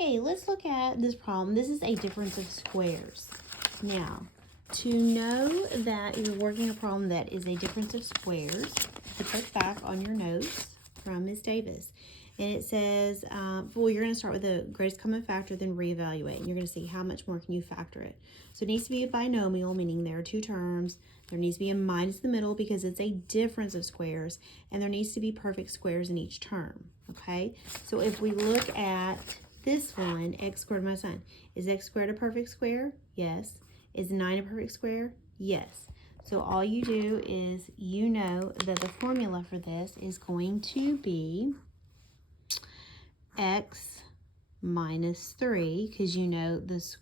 Okay, let's look at this problem. This is a difference of squares. Now, to know that you're working a problem that is a difference of squares, you click back on your notes from Ms. Davis. And it says, well, you're going to start with the greatest common factor, then reevaluate. And you're going to see how much more can you factor it. So it needs to be a binomial, meaning there are two terms. There needs to be a minus in the middle because it's a difference of squares. And there needs to be perfect squares in each term. Okay? So if we look at this one, x squared minus 9. Is x squared a perfect square? Yes. Is 9 a perfect square? Yes. So all you do is you know that the formula for this is going to be x minus 3, because you know this,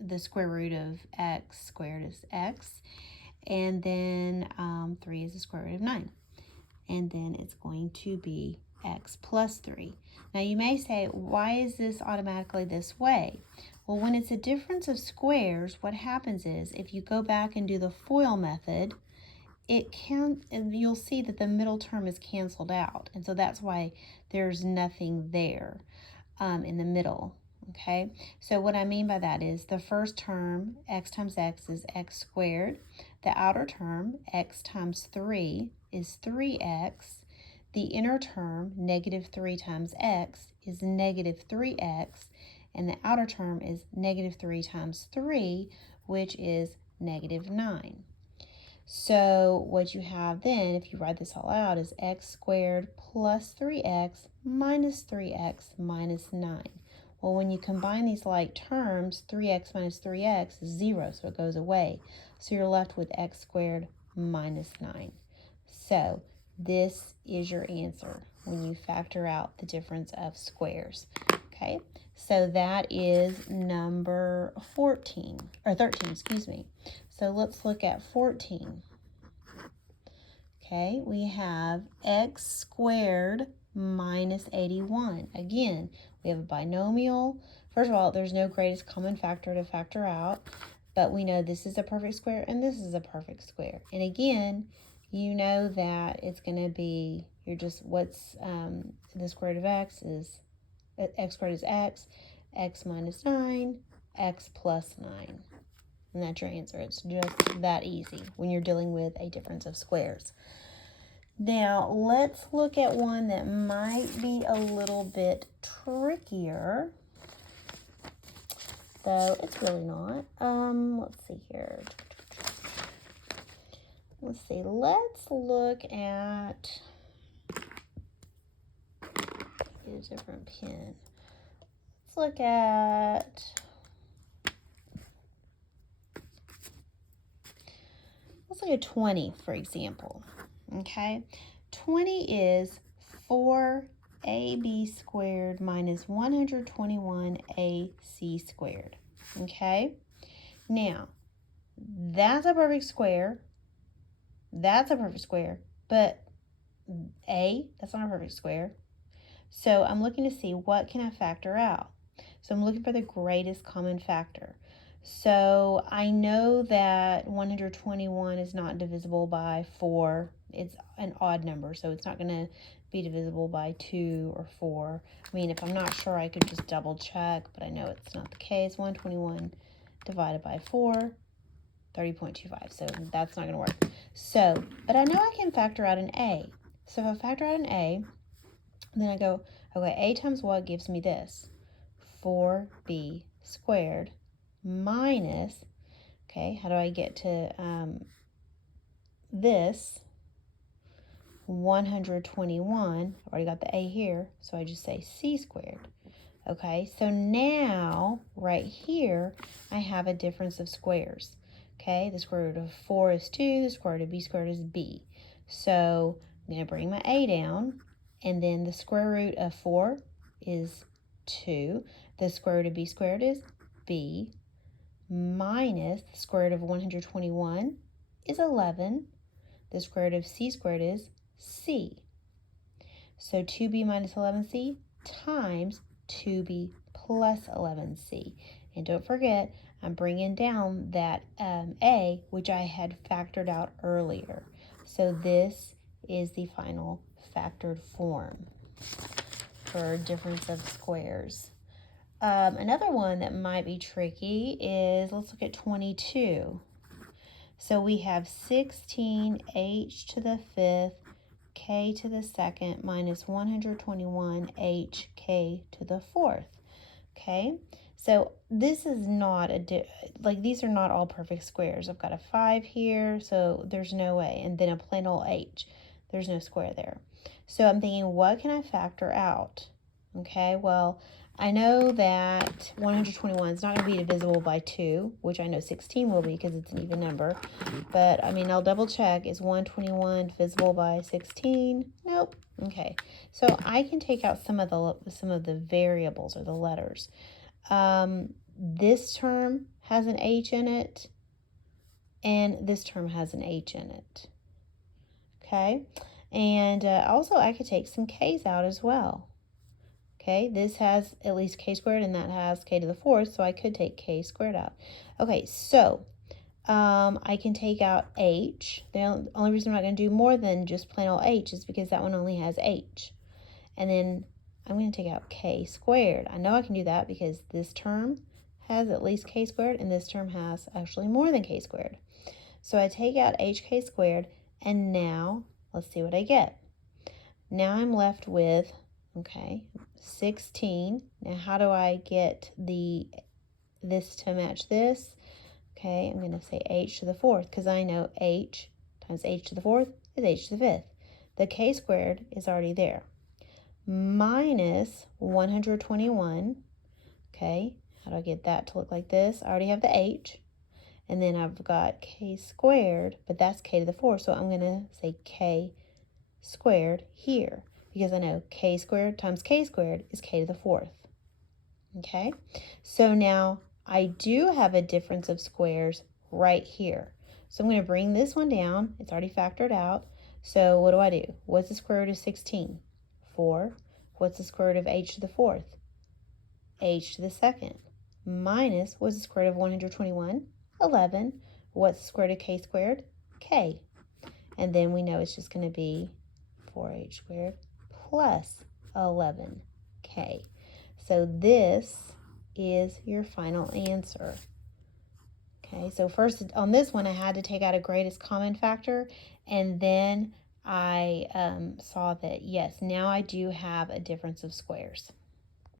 the square root of x squared is x, and then 3 is the square root of 9. And then it's going to be x plus 3. Now you may say, why is this automatically this way? Well, when it's a difference of squares, what happens is if you go back and do the FOIL method, you'll see that the middle term is canceled out. And so that's why there's nothing there in the middle. Okay, so what I mean by that is the first term, x times x, is x squared. The outer term, x times 3, is 3x. The inner term, negative 3 times x, is negative 3x. And the outer term is negative 3 times 3, which is negative 9. So what you have then, if you write this all out, is x squared plus 3x minus 3x minus 9. Well, when you combine these like terms, 3x minus 3x is 0, so it goes away. So you're left with x squared minus 9. So this is your answer when you factor out the difference of squares. Okay, so that is number 13, excuse me. So let's look at 14. Okay, we have x squared minus 81. Again, we have a binomial. First of all, there's no greatest common factor to factor out, but we know this is a perfect square and this is a perfect square. And again, you know that it's going to be, what's the square root of x is, x squared is x minus 9, x plus 9. And that's your answer. It's just that easy when you're dealing with a difference of squares. Now, let's look at one that might be a little bit trickier, though it's really not. Let's see here. Let's see. Let's look at a different pen. Let's look at Let's look at 20, for example. Okay, 20 is 4ab squared minus 121ac squared. Okay, now that's a perfect square. That's a perfect square, but that's not a perfect square. So I'm looking to see what can I factor out. So I'm looking for the greatest common factor. So I know that 121 is not divisible by 4. It's an odd number, so it's not going to be divisible by 2 or 4. I mean, if I'm not sure, I could just double check, but I know it's not the case. 121 divided by 4, 30.25, so that's not going to work. So, but I know I can factor out an a. So if I factor out an a, then I go, okay, a times what gives me this? 4b squared minus, okay, how do I get to this? 121, I've already got the a here, so I just say c squared. Okay, so now right here I have a difference of squares. Okay, the square root of 4 is 2, the square root of b squared is b. So I'm going to bring my a down, and then the square root of 4 is 2, the square root of b squared is b, minus the square root of 121 is 11, the square root of c squared is c. So 2b minus 11c times 2b plus 11c. And don't forget, I'm bringing down that a, which I had factored out earlier. So this is the final factored form. for difference of squares. Another one that might be tricky is, let's look at 22. So we have 16h to the 5th, k to the 2nd, minus 121h, to the 4th. Okay, so this is not these are not all perfect squares. I've got a 5 here, so there's no way. And then a plain old h. There's no square there. So I'm thinking, what can I factor out? Okay, well, I know that 121 is not going to be divisible by 2, which I know 16 will be because it's an even number. But, I mean, I'll double check. Is 121 divisible by 16? Nope. Okay, so I can take out some of the variables or the letters. This term has an h in it, and this term has an h in it. Okay, and also I could take some k's out as well. Okay, this has at least k squared, and that has k to the 4th, so I could take k squared out. Okay, so I can take out h. The only reason I'm not going to do more than just plain old h is because that one only has h. And then I'm going to take out k squared. I know I can do that because this term has at least k squared, and this term has actually more than k squared. So I take out hk squared, and now let's see what I get. Now I'm left with, okay, 16. Now how do I get this to match this? Okay, I'm going to say h to the 4th because I know h times h to the 4th is h to the 5th. The k squared is already there. Minus 121. Okay, how do I get that to look like this? I already have the h. And then I've got k squared, but that's k to the 4th. So I'm going to say k squared here because I know k squared times k squared is k to the 4th. Okay, so now I do have a difference of squares right here. So I'm going to bring this one down. It's already factored out. So what do? What's the square root of 16? 4. What's the square root of h to the 4th? H to the 2nd. Minus, what's the square root of 121? 11. What's the square root of k squared? K. And then we know it's just going to be 4h squared plus 11k. So this is your final answer. Okay, so first on this one I had to take out a greatest common factor, and then I saw that yes, now I do have a difference of squares.